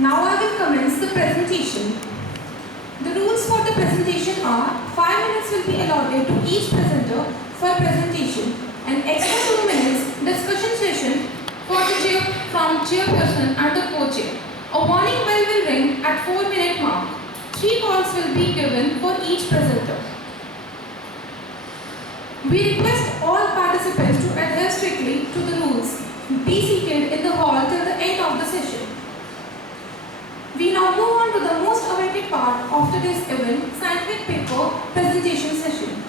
Now I will commence the presentation. The rules for the presentation are 5 minutes will be allotted to each presenter for presentation and extra 2 minutes discussion session for the chairperson and the co-chair. A warning bell will ring at 4-minute mark. 3 calls will be given for each presenter. We request all participants to adhere strictly to the rules. Be seated in the hall till the end of the session. We now move on to the most awaited part of today's event, scientific paper presentation session.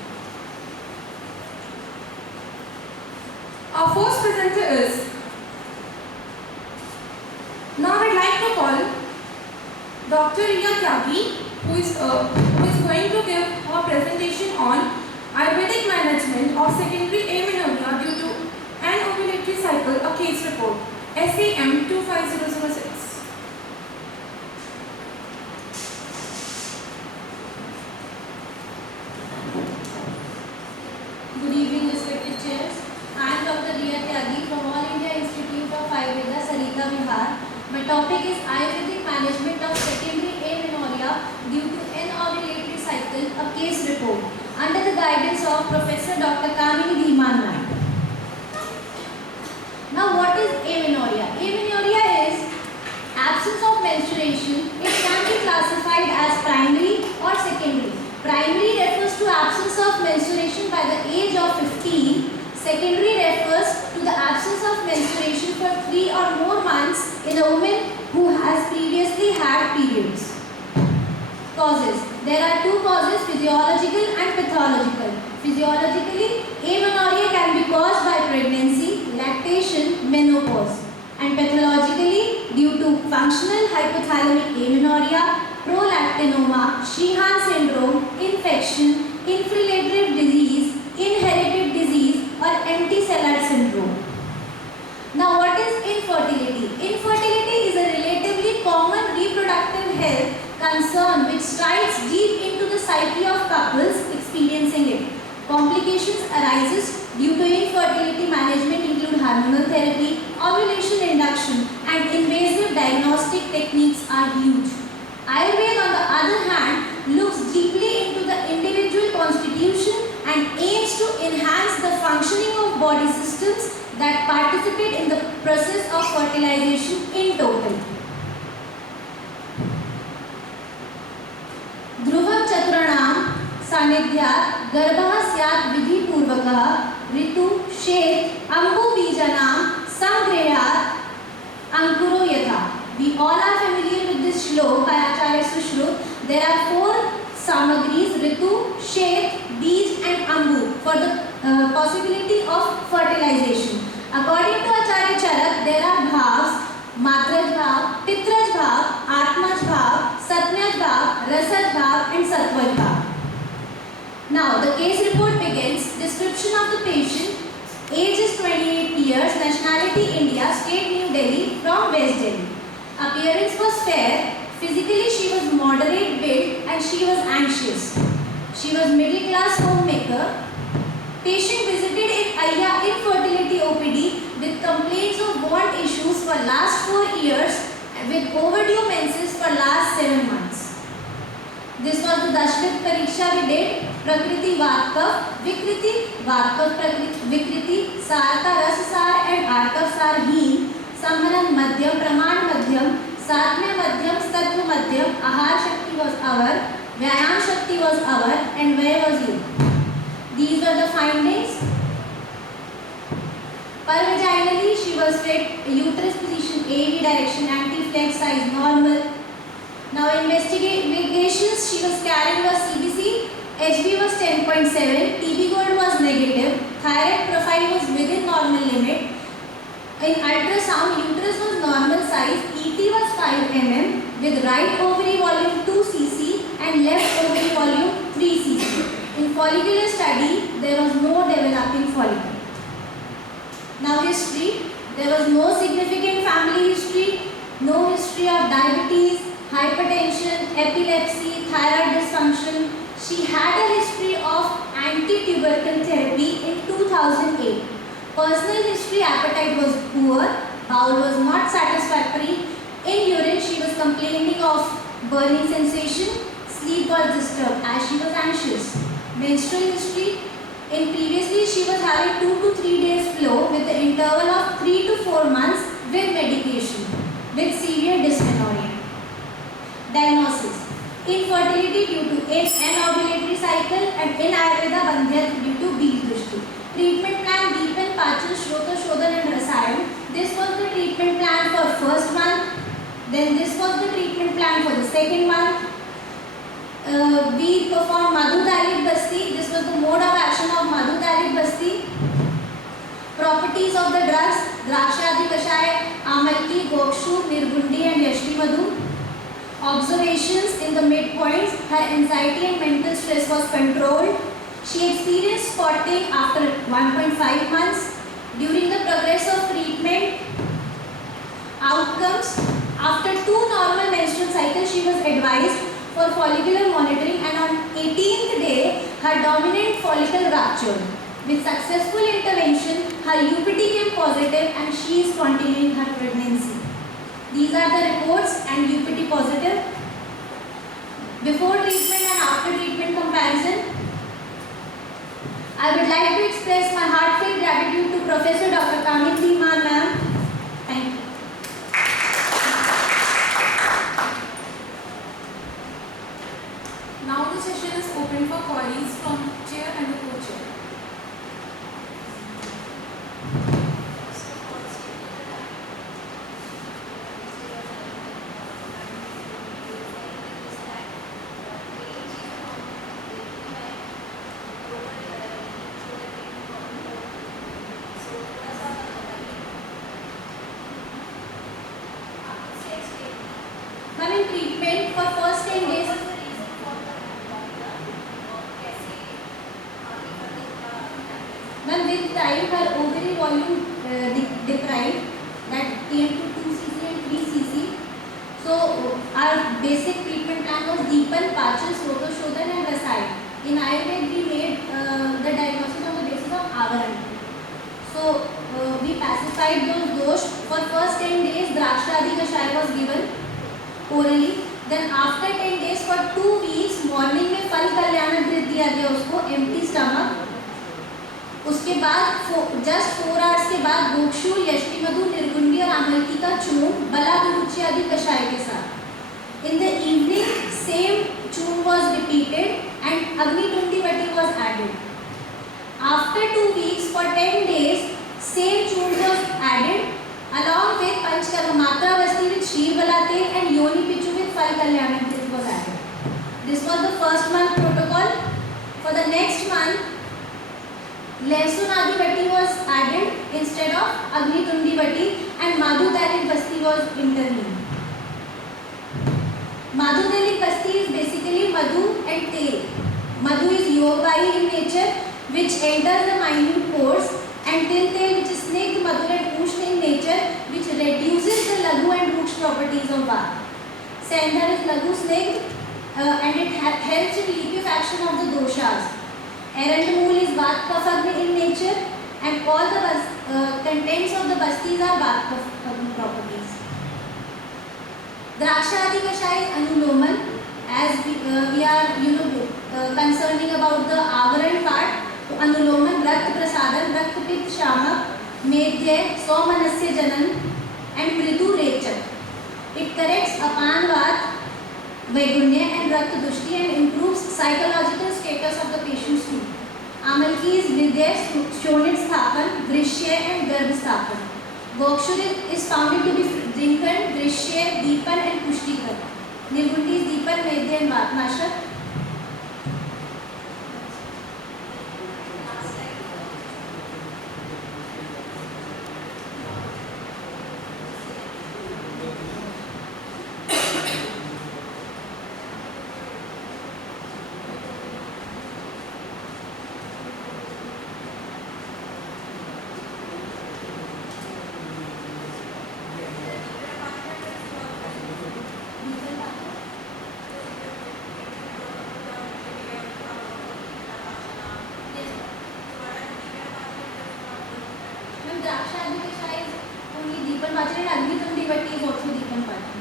Our first presenter is, now I'd like to call Dr. Riya Tyagi, who is going to give her presentation on Ayurvedic management of secondary amenorrhea due to anovulatory cycle, a case report, SAM 25006. Good evening, respected chairs. I am Dr. Riya Tyagi from All India Institute of Ayurveda, Sarita, Bihar. My topic is Ayurvedic management of secondary amenorrhea due to anovulatory cycle, a case report, under the guidance of Professor Dr. Kamini Dhiman Naik. Now, what is amenorrhea? Amenorrhea is absence of menstruation. It can be classified as primary or secondary. Primary refers to absence of menstruation by the age of 15. Secondary refers to the absence of menstruation for 3 or more months in a woman who has previously had periods. Causes. There are 2 causes, physiological and pathological. Physiologically, amenorrhea can be caused by pregnancy, lactation, menopause. And pathologically, due to functional hypothalamic amenorrhea, prolactinoma, Sheehan syndrome, infection, infiltrative disease, inherited disease, or anti-cellulite syndrome. Now, what is infertility? Infertility is a relatively common reproductive health concern which strikes deep into the psyche of couples experiencing it. Complications arises due to infertility. Management include hormonal therapy, ovulation induction, and invasive diagnostic techniques are huge. Ayurveda, on the other hand, looks deeply into the individual constitution and aims to enhance the functioning of body systems that participate in the process of fertilization in total. ध्रुवं चतुर्णाम सानिध्यात् गर्भः स्यात् विधिपूर्वकः ऋतु शेत अम्बुबीजानां संग्रहात् अंकुरो यथा. We all are familiar with this shlok by Acharya Sushruta. There are 4 samagris, ritu, shet, bij and ambu for the possibility of fertilization. According to Acharya Charak, there are bhavs, matraj bhav, pitraj bhav, atmaj bhav, satmaj bhav, rasaj bhav and satvaj bhav. Now the case report begins. Description of the patient. Age is 28 years, nationality India, state New Delhi, from West Delhi. Appearance was fair. Physically she was moderate build and she was anxious. She was middle class homemaker. Patient visited in Ayya Infertility OPD with complaints of want issues for last 4 years and with overdue menses for last 7 months. This was the Dashvit Pariksha we did. Prakriti Vatkav, Vikriti, Vatkav Prakriti, Vikriti, Sarta Rasasar and Arkav Sar Heen, Samharan Madhyam, Praman Madhyam, Satmya Madhyam, Statva Madhyam, Ahar Shakti was our, Vyayam Shakti was our, and where was you? These were the findings. Parvaginally, she was fit, uterus position AV direction, anti-flex size normal. Now investigations, she was carrying was CBC, HB was 10.7, TB gold was negative, thyroid profile was within normal limit. In ultrasound, uterus was normal size, ET was 5 mm with right ovary volume 2 cc and left ovary volume 3 cc. In follicular study, there was no developing follicle. Now history, there was no significant family history, no history of diabetes, hypertension, epilepsy, thyroid dysfunction. She had a history of anti-tubercle therapy in 2008. Personal history, appetite was poor, bowel was not satisfactory, In urine, she was complaining of burning sensation. Sleep was disturbed as she was anxious. Menstrual history. In previously, she was having 2 to 3 days flow with the interval of 3 to 4 months with medication with severe dysmenorrhea. Diagnosis. Infertility due to anovulatory cycle and in Ayurveda Bandhyatva due to Beejdushti. Treatment plan Deepan, Pachan, Shrota, Shodhan and Rasayan. This was the treatment plan for first month. Then this was the treatment plan for the second month. We performed Madhu Dalit Basti. This was the mode of action of Madhu Dalit Basti. Properties of the drugs: Drakshadi Kashaya, Amalki, Gokshu, Nirgundi and Yashti Madhu. Observations in the midpoints: her anxiety and mental stress was controlled. She experienced spotting after 1.5 months. During the progress of treatment, outcomes: after 2 normal menstrual cycles, she was advised for follicular monitoring, and on 18th day, her dominant follicle ruptured. With successful intervention, her UPT came positive and she is continuing her pregnancy. These are the reports and UPT positive. Before treatment and after treatment comparison. I would like to express my heartfelt gratitude to Professor Dr. Kamini Dhimar ma'am. Thank you. Now the session is open for queries from chair and the co-chair. Ma'am, in treatment for first 10 days. Ma'am, with time her ovary volume deprived, that came to 2 cc and 3 cc. So our basic treatment plan was Deepan, Pachan, Shrota, Shodhan and Rasayan. In Ayurveda we made the diagnosis on the basis of Avaran. So we pacified those dosh. For first 10 days Drakshadi Kashaya was given orally. Then after 10 days for 2 weeks morning में फल कल्याण घृत दिया गया उसको empty stomach. उसके बाद just 4 hours के बाद गोक्षु, यष्टि मधु, निर्गुंडी और आमलकी का चूर्ण बला गुरुची आदि कषाय के साथ. In the evening same चूर्ण was repeated and Agni Tundi Vati was added. After 2 weeks for 10 days same चूर्ण was added along with Panchkarma Matra Vasti with Shir Balate and Yoni Pichu with Fal Kalyana Grit was added. This was the first month protocol. For the next month, Lesun Adi Vati was added instead of Agni Tundi Vati and Madhu Dalit Basti was intervened. Madhu Dalit Basti is basically Madhu and Tel. Madhu is Yogayi in nature which enters the minute pores, and Tel which is Snigdh, Madhur and Ushna in nature which reduces the Laghu and Ruksh properties of Vata. Sandhar is Laghu Snigdh and it helps in liquefaction of the doshas. Erandamool is Vata Kapha in nature and all the contents of the bastis are Vata Kapha properties. Drakshadi Kashaya is Anuloman, as we are concerning about the Avaran part. तो अनुलोमन रक्त प्रसादन, रक्त पित्त शामक, मेध्य, सौमनस्य जनन and मृदु रेचक. It corrects apanvat, vaigunya and rakt dushti and improves psychological status of the patients too. Amalki is vidya, shonit sthapan, vrishya and garbh sthapan. Gokshurit is found to be drinkan, vrishya, deepan and pushtikar. Nirgundi is deepan, medya and vatnashak. only Deepan Bachchan and Agni Tundivatti is also Deepan Bachchan.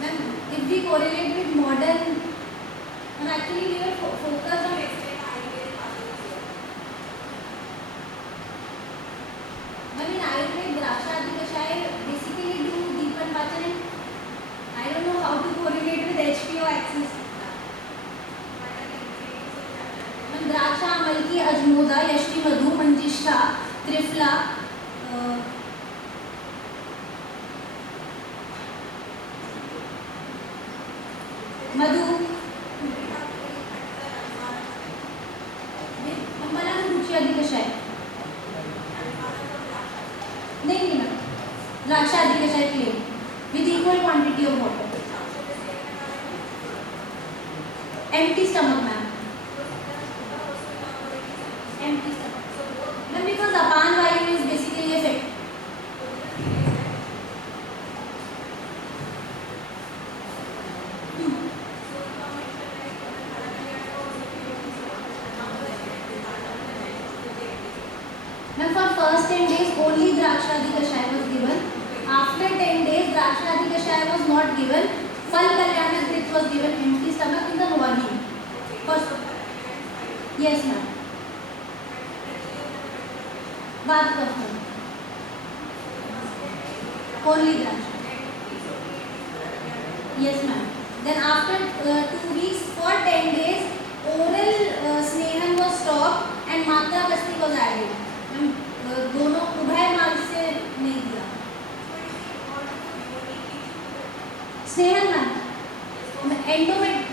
Ma'am, if we correlate with modern, and actually we were focused on I mean, Ayurveda, Draksha Adi Kashai basically do Deepan Bachchan and I don't know how to correlate with HPO axis. Ma'am, Draksha, Amalki, Ajmoda, Yashti Madhu, Manjishta, Trifla, Madhu, Ambala Ruchi Adi Kashai. नहीं ma'am, द्राक्षा आदि कषाय plane with equal quantity of water. Empty stomach, ma'am. Empty stomach. Ma'am, because apan vayu is basically a fat. Ma'am, for first 10 days only Draksha Adi Kashaya was given. After 10 days Draksha Adi Kashaya was not given. Fal Kalyanak Grit was given empty stomach in the morning. First, yes ma'am. Bath Kafan. Only Draksha. Yes ma'am. Then after 2 weeks for 10 days oral Snehan was stopped and Matra Basti was added. दोनों उभय मार्ग से नहीं दिया. Snehal ma'am,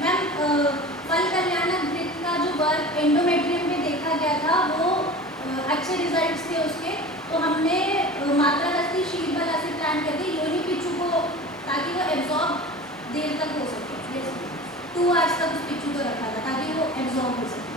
ma'am फल कल्याणक वृत्त का जो वर्क एंडोमेट्रियम में देखा गया था वो अच्छे रिजल्ट्स थे उसके, तो हमने मात्रा बस्ती शीर बला से प्लान करके योनि पिच्चू को ताकि वो एब्जॉर्ब देर तक हो सके 2 आवर्स तक उस पिच्चू को रखा था ताकि वो एब्जॉर्ब हो सके.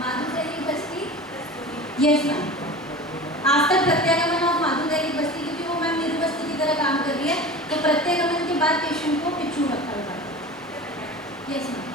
माधुदैलिक बस्ती, यस मैम. आफ्टर प्रत्यागमन ऑफ माधुदैलिक बस्ती, क्योंकि वो मैम निर्बस्ती की तरह काम कर रही है, तो प्रत्यागमन के बाद पेशेंट को पिच्चू रखा हुआ है. Yes ma'am.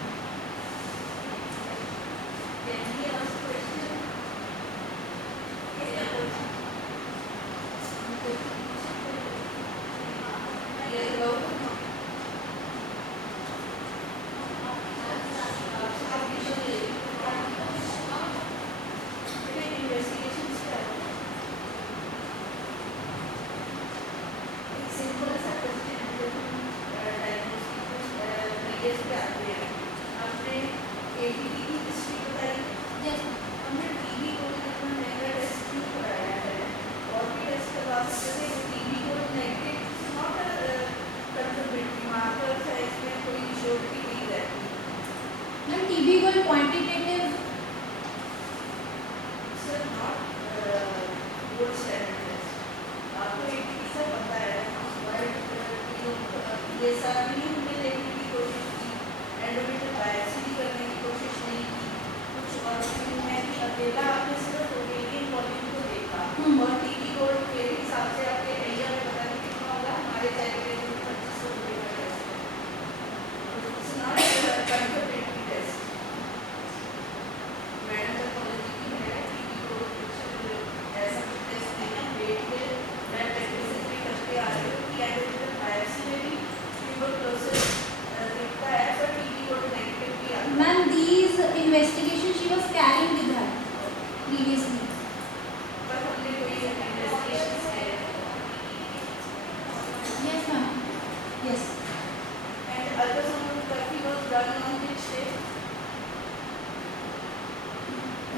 TB को quantitative sir not good standard. आपको एक चीज़ पता है ये सारी हमने देखने की कोशिश की, एंडोमेट्रियल बायोप्सी भी करने की कोशिश नहीं की, कुछ और मैं भी अकेला आपने सिर्फ ओवेरियन वॉल्यूम को देखा और टीबी कोड मेरे हिसाब से आपके एरिया में पता नहीं कितना होगा, हमारे चाहिए 2500 रुपये का test. It's not comfortable test. Madam का कॉलेज की है टीबी कोड ऐसा टेस्ट नहीं वेट के मैं प्रैक्टिस भी करते आ रही हूँ कि एंडोमेट्रियल बायोप्सी में भी ट्यूबरकुलोसिस दिखता है पर टीबी कोड नेगेटिव भी आता है. Ma'am these investigation she was carrying with her previously. पर हमने कोई इन्वेस्टिगेशन है. Yes ma'am. Yes. And ultrasonography was done on which day?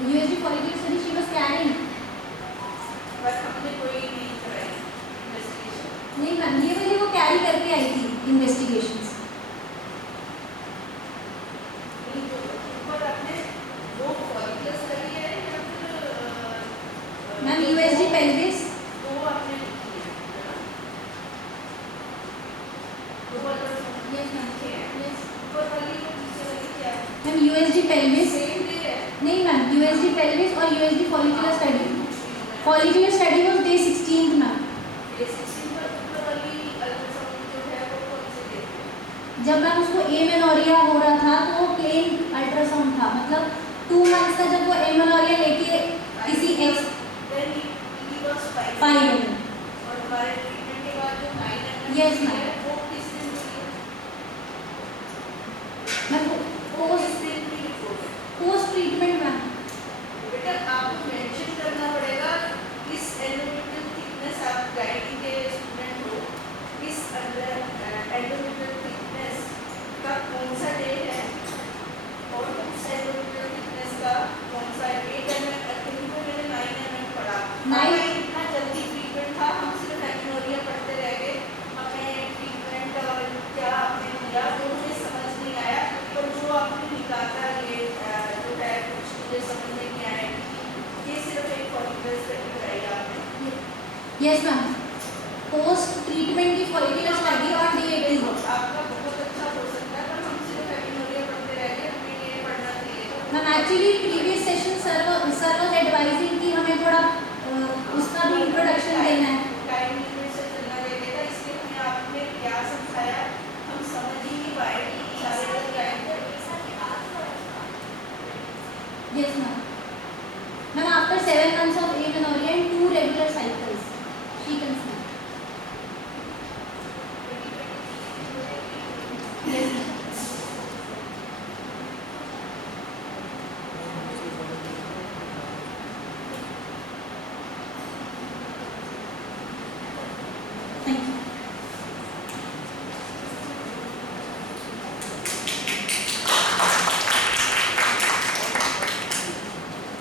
USG follicular study she was carrying. पर हमने कोई नहीं कराई इन्वेस्टिगेशन. नहीं मैम, ये वाली वो कैरी करके आई थी इन्वेस्टिगेशंस. पर आपने वो follicular study है या फिर मैम USG pelvis वो आपने लिखी है. pelvis सेम डे है नहीं मैम, USD pelvis और USD follicular study. Follicular study was day 16th ma'am. ये 16 पर वाली अल्ट्रासाउंड जो है वो कौन से डे पे? जब मैम उसको एमेनोरिया हो रहा था तो वो प्लेन अल्ट्रासाउंड था, मतलब 2 मंथ्स का जब वो एमेनोरिया लेके किसी एक्स Then he was 5 5 और हमारे ट्रीटमेंट के बाद जो 9 एंड Yes, ma'am. वो किस दिन हुई है? मैम वो किस दिन की रिपोर्ट है? Post treatment ma'am. बेटा आपको मेंशन करना पड़ेगा इस एंडोमेट्रियल थिकनेस आप गाइड के स्टूडेंट हो, इस एंडोमेट्रियल थिकनेस का कौन सा डे है और उस एंडोमेट्रियल थिकनेस का कौन सा डेट है? मैंने 9 mm पढ़ा। 9 हमें इतना जल्दी ट्रीटमेंट था, हम सिर्फ एग्नोरिया पढ़ते रह गए, हमें ट्रीटमेंट और क्या आपने दिया वो मुझे समझ नहीं आया, और जो आपने निकाला ये जो है कुछ मुझे समझ में नहीं आया कि ये सिर्फ एक फॉलिकुलर स्टडी कराई आपने। यस मैम, पोस्ट ट्रीटमेंट की फॉलिकुलर स्टडी ऑन डे 18. आपका बहुत अच्छा हो सकता है, पर हम सिर्फ एग्नोरिया पढ़ते रह गए, हमें ये पढ़ना चाहिए। Ma'am actually previous session sir was advising कि हमें थोड़ा उसका भी इंट्रोडक्शन देना है. टाइम लिमिट से चलना रहेगा, इसलिए हमें आपने क्या समझाया हम समझ ही नहीं पाए कि सारे लोग क्या है। Yes ma'am. Ma'am, after 7 months of amenorrhea and 2 regular cycles, she conceived. Yes ma'am. Thank you.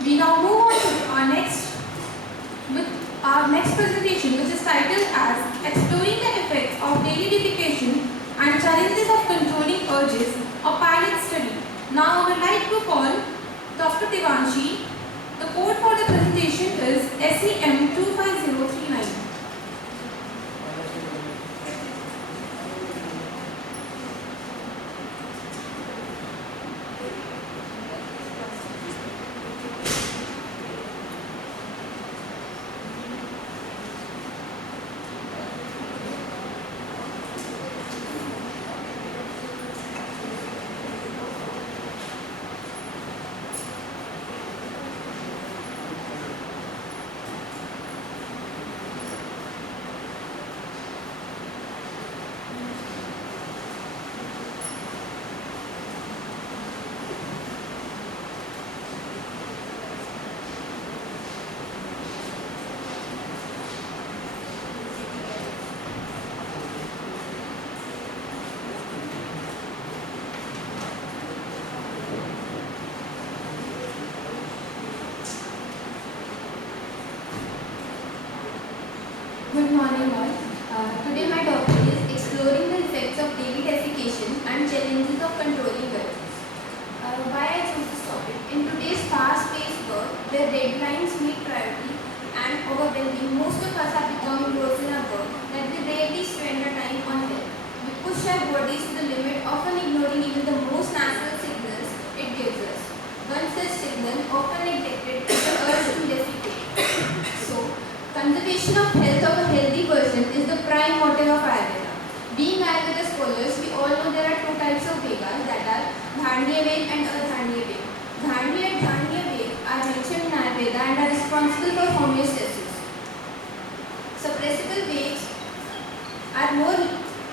We now move on to our next presentation, which is titled as Exploring the Effects of Daily Defecation and Challenges of Controlling Urges, a pilot study. Now I would like to call Dr. Devanshi. The code for the presentation is SEM 25039. Good morning all. Today my topic is exploring the effects of daily defecation and challenges of controlling urges. Why I chose this topic? In today's fast-paced world, where deadlines meet priority and overwhelming, most of us have become engrossed in our work that we rarely spend our time on health. We push our bodies to the limit, often ignoring even the most natural signals it gives us. One such signal, often neglected, is the urge to defecate. So, conservation of health of a healthy person is the prime motive of Ayurveda. Being Ayurveda scholars, we all know there are 2 types of Vedas, that are Dharnya Ved and Adharnya Ved. Dharnya and Dharnya Ved are mentioned in Ayurveda and are responsible for homeostasis. Suppressible Veds are more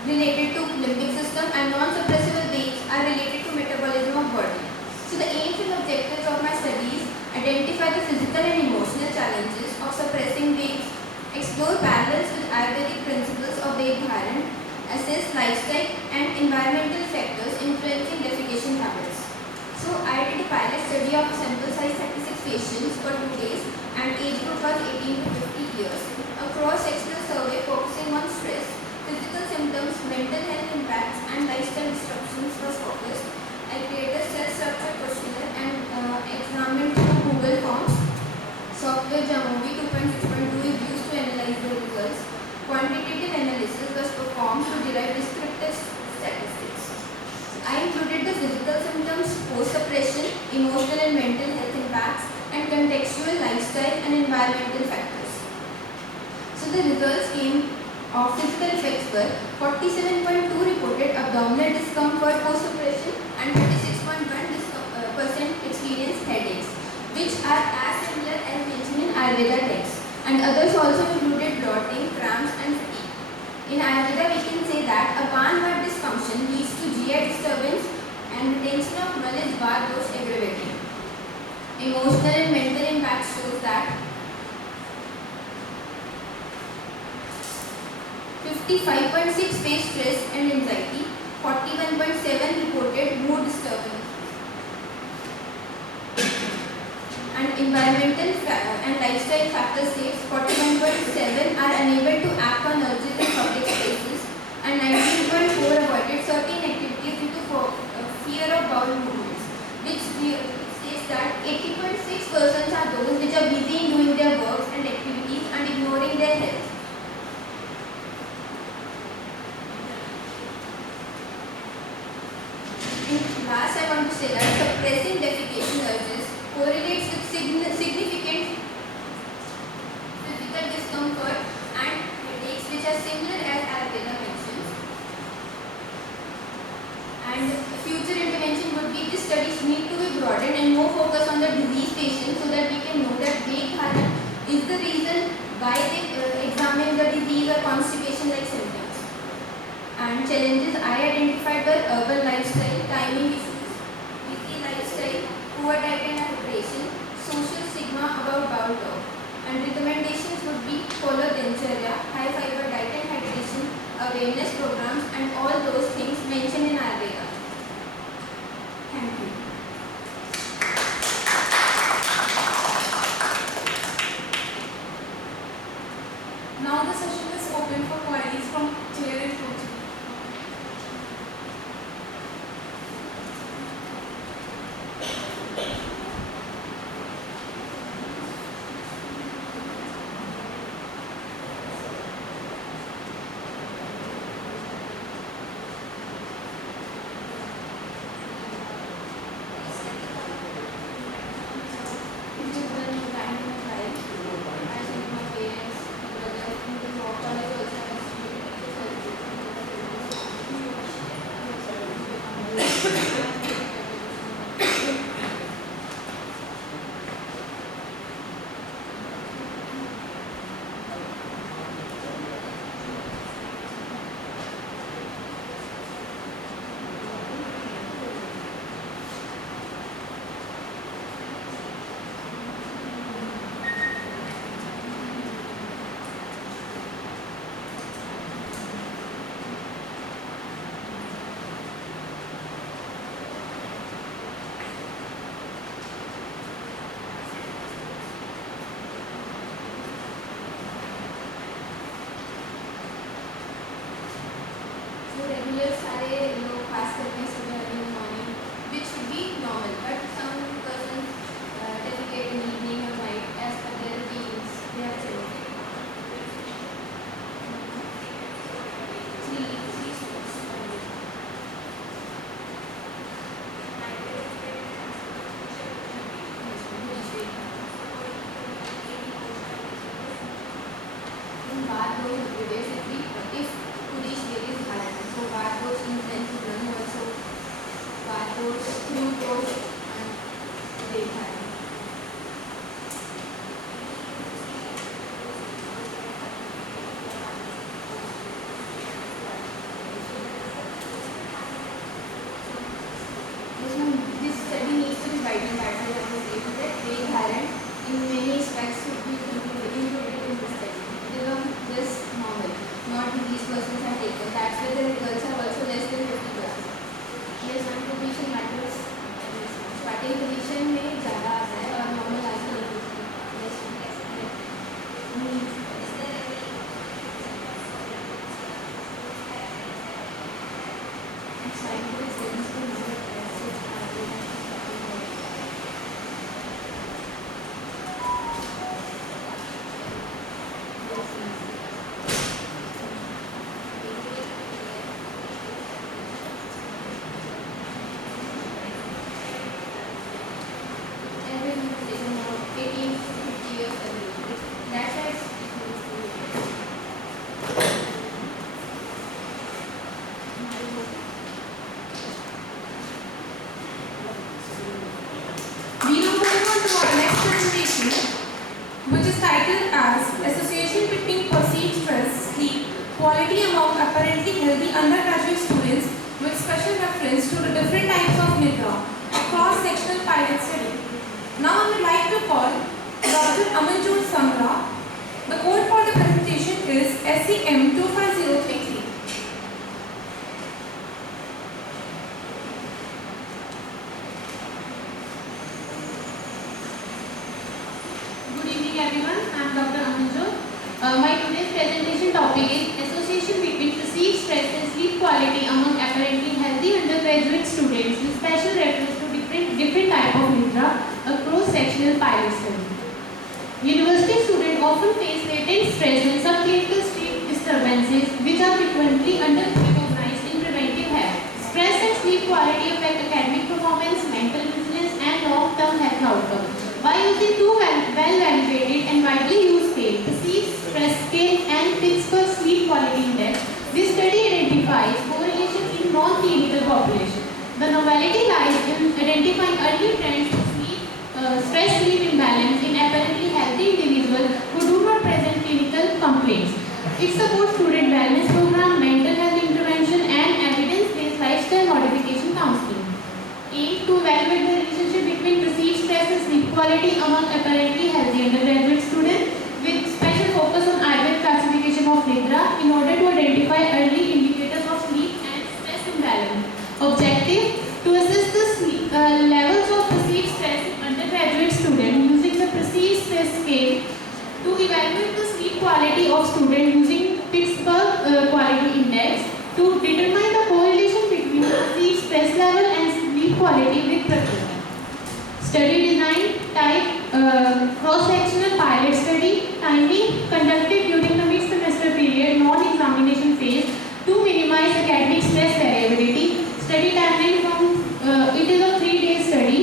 related to limbic system and non-suppressible Veds are related to metabolism of body. So the aims and objectives of my studies: identify the physical and emotional challenges of suppressing Veds, explore parallels with Ayurvedic principles of Ved Dharan, assess lifestyle and environmental factors influencing defecation habits. So I did a pilot study of sample size 36 patients for 2 days and age group was 18 to 50 years. A cross-sectional survey focusing on stress, physical symptoms, mental health impacts and lifestyle disruptions was focused. I created a self-structured questionnaire and examined through Google Forms. Software Jamovi 2.6.2 is used to analyze the results. Quantitative analysis was performed to derive descriptive statistics. I included the physical symptoms, post-suppression, emotional and mental health impacts, and contextual lifestyle and environmental factors. So the results came of physical effects were 47.2 reported abdominal discomfort post-suppression and 36.1% experienced headaches, which are as similar as mentioned in Ayurveda text. And others also included bloating, cramps, and fatigue. In Ayurveda, we can say that a pan-nerve dysfunction leads to GI disturbance and retention of mala is bar dose aggravating. Emotional and mental impact shows that 55.6 faced stress and anxiety, 41.7 reported mood disturbance. And environmental and lifestyle factors states 41.7 are unable to act on urges in public spaces and 19.4 avoided certain activities due to fear of bowel movements, which says that 80.6% are those which are busy in doing their works and activities and ignoring their health. And last, I want to say that suppressing defecation urges correlates with significant physical discomfort and headaches, which are similar as Ayurveda mentions. And future intervention would be these studies need to be broadened and more focus on the disease patient so that we can know that weight dharan is the reason why they examine the disease or constipation like symptoms. And challenges I identified were urban lifestyle, timing issues, busy lifestyle, poor diet and hydration, social stigma about bowel talk. And recommendations would be follow dincharya, high fiber diet and hydration, awareness programs, and all those things mentioned in Ayurveda. Thank you. Now the session is open for queries from chair and coach. Regular सारे लोग खास करके सुबह early morning which should be normal, but some persons defecate in evening or night as per their routines. They are celebrated. Three students. In bar those days if Pulish there is higher. So bar those intensive run also bar those through those and they higher. This study needs to be widened. That's why I was saying that they higher in many aspects should be included in this study. It is not just normal, not these persons have taken. That's why the results are also less than 50%. Yes, some position matters. Starting position में ज़्यादा आता है और normal आता है. Yes, which is titled as Association between Perceived Stress, Sleep, Quality among Apparently Healthy Undergraduate Students with special reference to the different types of Nidra, a cross-sectional pilot study. Now I would like to call Dr. Amanjot Samra. The code for the presentation is SCM 25033. Good evening everyone, I am Dr. Amanjot. My today's presentation topic is Association between Perceived Stress and Sleep Quality among Apparently Healthy Undergraduate Students with special reference to different type of Nidra, a cross-sectional pilot study. University students often face latent stress and subclinical sleep disturbances which are frequently under-recognized in preventive health. Stress and sleep quality affect academic performance, mental resilience and long-term health outcomes. By using two well-validated and widely used scales, Perceived Stress Scale and Pittsburgh Sleep Quality Index, this study identifies correlation in non-clinical population. The novelty lies in identifying early trends of stress-sleep imbalance in apparently healthy individuals who do not present clinical complaints. It supports student wellness program, mental health intervention and evidence-based lifestyle modification counseling. Aim to evaluate the relationship between perceived stress and sleep quality among apparently healthy undergraduate students with special focus on IVET classification of Nidra in order to identify early indicators of sleep and stress imbalance. Objective: to assess the levels of perceived stress in undergraduate students using the perceived stress scale, to evaluate the sleep quality of students using Pittsburgh Quality Index, to determine the correlation between perceived stress level and sleep quality with pregnancy. Study design type cross-sectional pilot study, timing conducted during the mid-semester period, non-examination phase to minimize academic stress variability. Study timeline from it is a 3-day study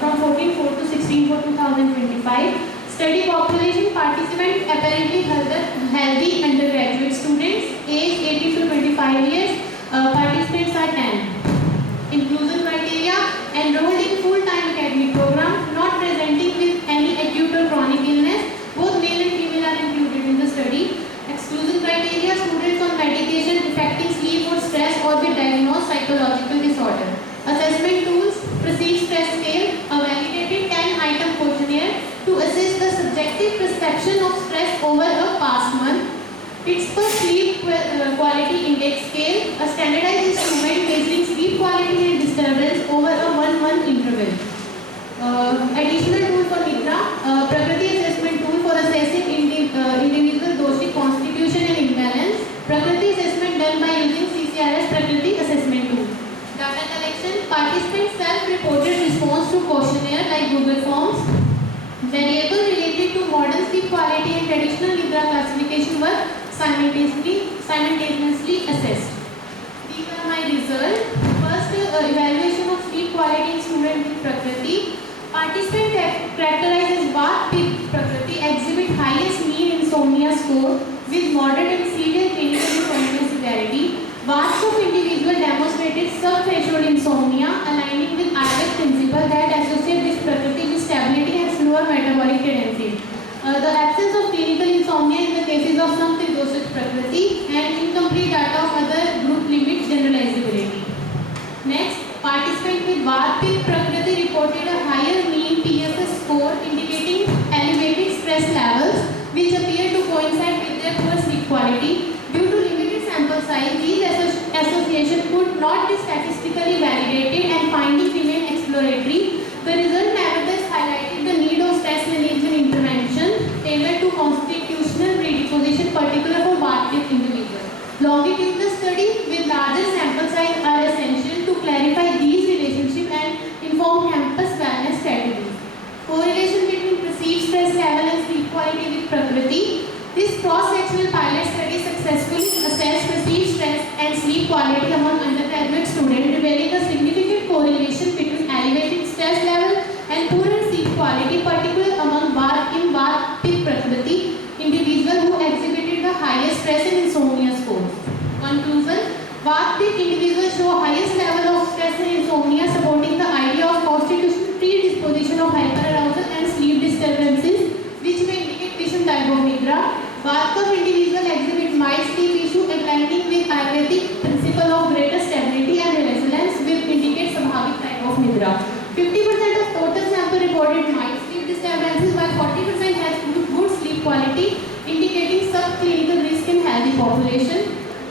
from 14/4 to 16/4/2025. Study population participant apparently healthy undergraduate students, age 18 to 25 years. Participants are 10. Inclusion criteria: enrolled in full-time academic program, not presenting with any acute or chronic illness. Both male and female are included in the study. Exclusion criteria: students on medication affecting sleep or stress or with diagnosed psychological disorder. Assessment tools: perceived stress scale, a validated 10-item questionnaire to assess the subjective perception of stress over a past month. Pittsburgh Sleep Quality Index Scale, a standardized instrument measuring sleep quality and disturbance over a 1-month interval. Additional tool for Nidra, Prakriti assessment tool for assessing individual doshik constitution and imbalance. Prakriti assessment done by using CCRS Prakriti assessment tool. Data collection: participants self-reported response to questionnaire like Google Forms. Variable related to modern sleep quality and traditional Nidra classification were simultaneously assessed. These are my results. First, evaluation of sleep quality in student with Prakriti. Participants characterized as Vata with Prakriti exhibit highest mean insomnia score with moderate and severe clinical insomnia severity. Vast of individual demonstrated sub-threshold insomnia aligning with IVET principle that associate this Prakriti with stability and slower metabolic tendencies. The absence of clinical insomnia in the cases of some Tridoshit Prakriti and incomplete data of other group limit generalizability. Next, participants with Vata Prakriti reported a higher mean PSS score indicating elevated stress levels which appear to coincide with their poor sleep quality. Due to limited sample size, these associations could not be statistically validated and findings remain exploratory. The result nevertheless highlighted the need of stress management intervention tailored to constitutional predisposition, particular for Vata individuals. Longitudinal study with larger sample size are essential to clarify these relationships and inform campus wellness strategies. Correlation between perceived stress level and sleep quality with Prakriti. This cross-sectional pilot study successfully assessed perceived stress and sleep quality among undergraduate students, revealing a significant correlation between elevated stress level and poorer sleep quality, particularly among Vata Prakriti individuals who exhibited the highest stress and insomnia scores. Conclusion: Vata individuals show highest level of stress and insomnia, supporting the idea of constitutional predisposition of hyperarousal and sleep disturbances, which may indicate Work of individual exhibit mild sleep issue aligning with Ayurvedic principle of greater stability and resilience will indicate Swabhavik type of Nidra. 50% of total sample reported mild sleep disturbances while 40% has good sleep quality indicating subclinical risk in healthy population.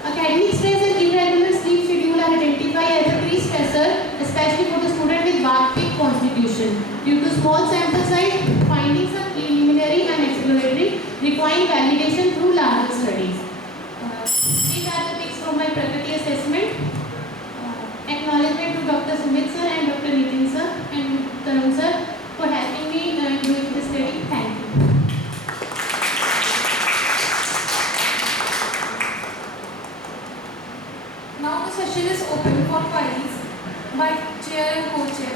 Academic stress and irregular sleep schedule are identified as a pre-stressor, especially for the student with Vata-Pitta constitution. Due to small sample size, findings are preliminary and exploratory, requiring validation through larger studies. These are the picks from my Prakriti assessment. Acknowledgement to Dr. Sumit sir and Dr. Nitin sir and Tarun sir for helping me doing this study. Thank you. Now the session is open for queries by chair and co-chair.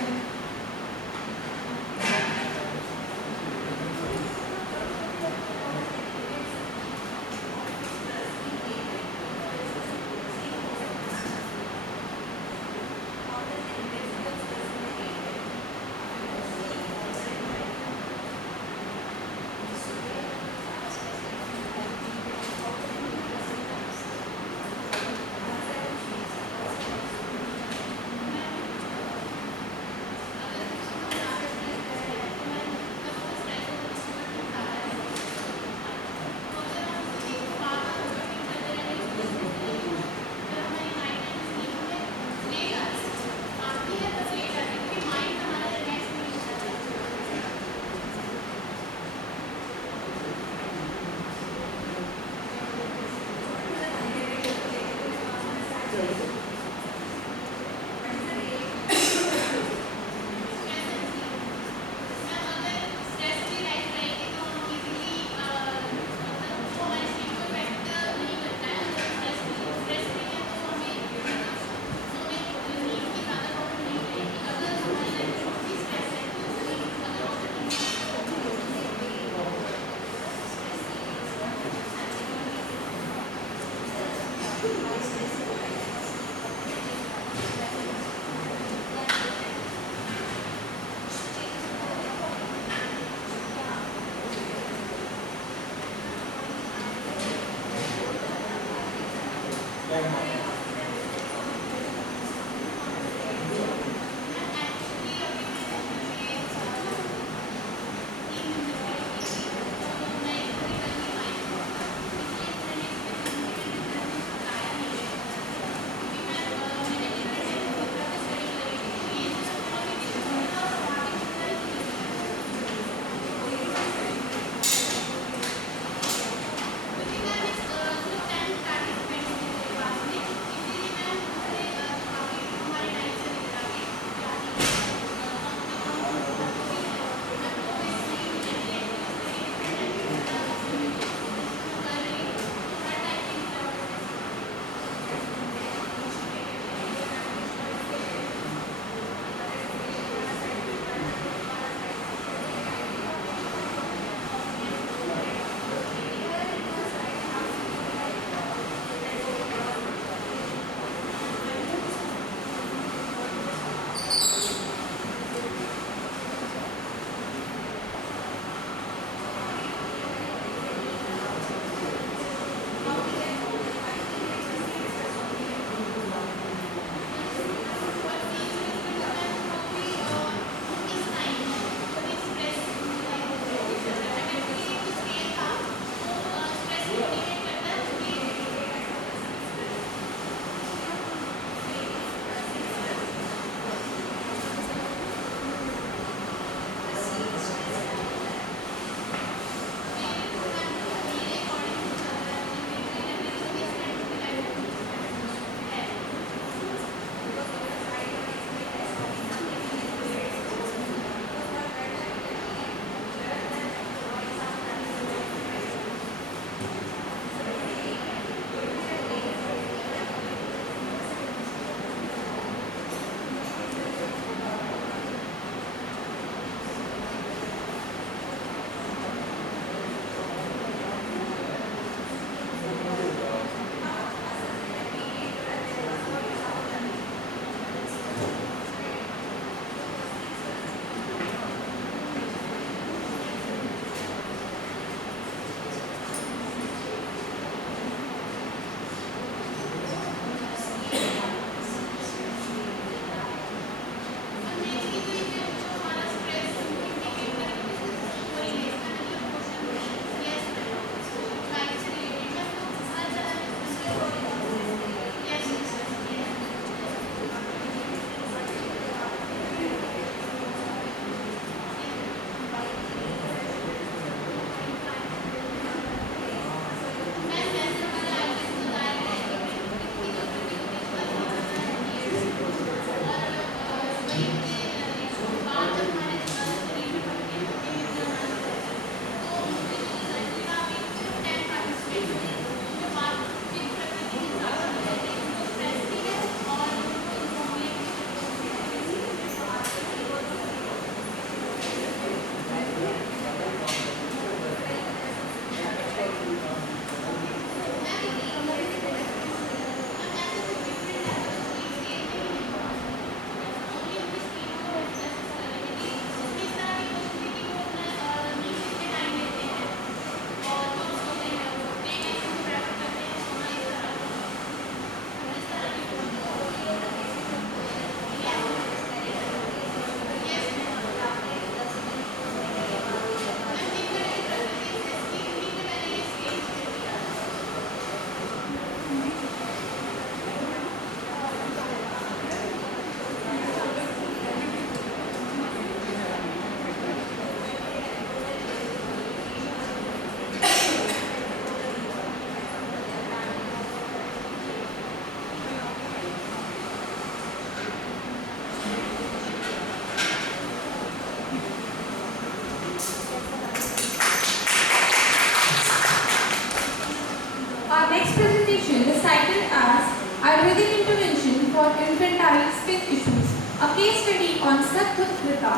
Our next presentation is titled as Ayurvedic Intervention for Infantile Skin Issues, a case study on Satyavrita.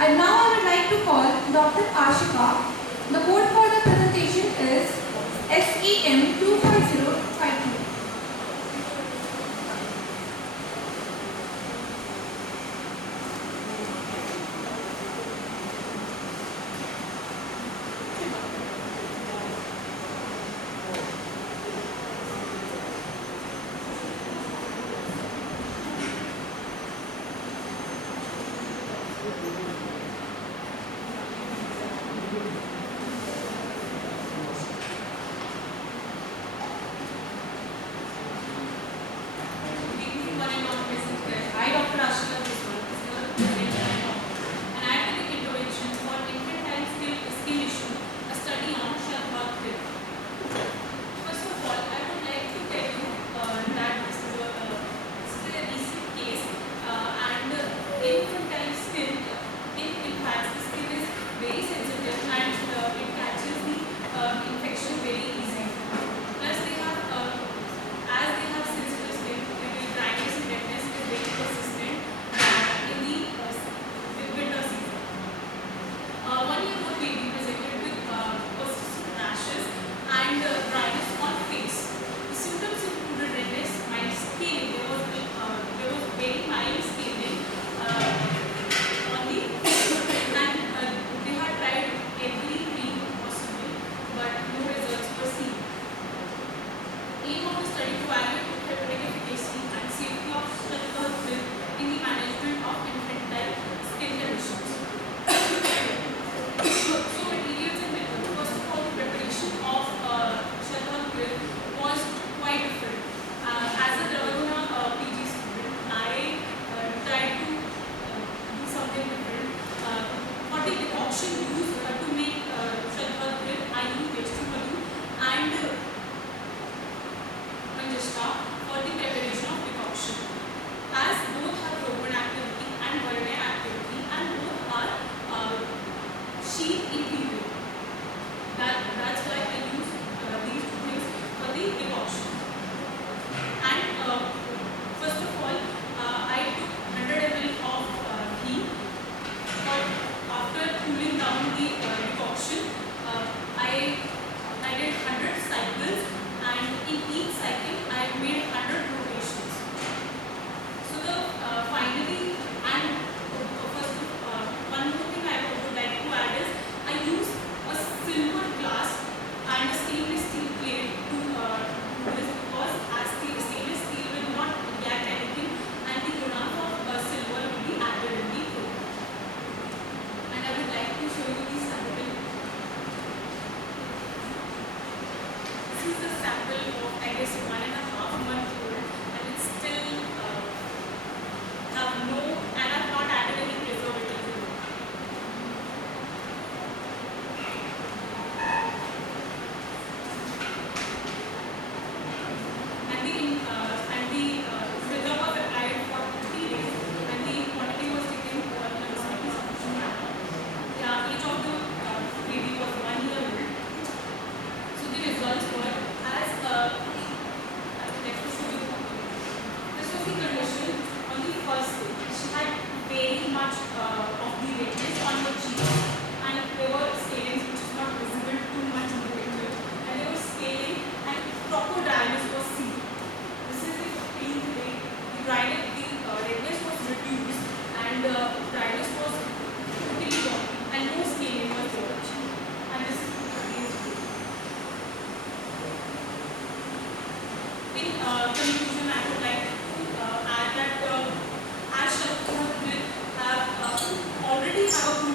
And now I would like to call Dr. Ashika. The code for the presentation is SEM 25052. I, Dr. Ashika Biswal, an Ayurvedic intervention for infantile skin issue, a study on Shatbhat. First of all, I would like to tell you that this is a recent case and infantile skin, in fact, the skin is very sensitive and it catches the infection very easily. Plus, they have, as they have sensitive skin, the dryness and redness is very persistent in the winter season. 1-year-old baby presented with persistent rashes and dryness on face. The symptoms included redness, mild scaling. There was very mild scaling on the and they had tried every cream possible, but no results were seen. Aim of the study to evaluate therapeutic efficacy and safety of Shatbhat in the management of infantile skin conditions. So materials and methods. First of all, the preparation of Shatbhat was quite different. As a Dravaguna PG student, I tried to do something different. For the decoction used to make Shatbhat, I used vegetable and Manjashta for the preparation of decoction. As both have Rogan activity and Varnay activity and both are sheet ingredient. That's why I use these two things for the decoction. And first of all, I took 100 ml of ghee. But after cooling down the decoction, I did 100 cycles, and in each cycle I made 100 rotations. So the finally, and first one more thing I would like to add is I use a silver glass and a stainless steel plate to do this, because as the stainless steel will not react anything and the gunas of silver will be added in the food. And I would like to show you the sample. This is the sample of, I guess, 1.5 months old, and it's still have no, and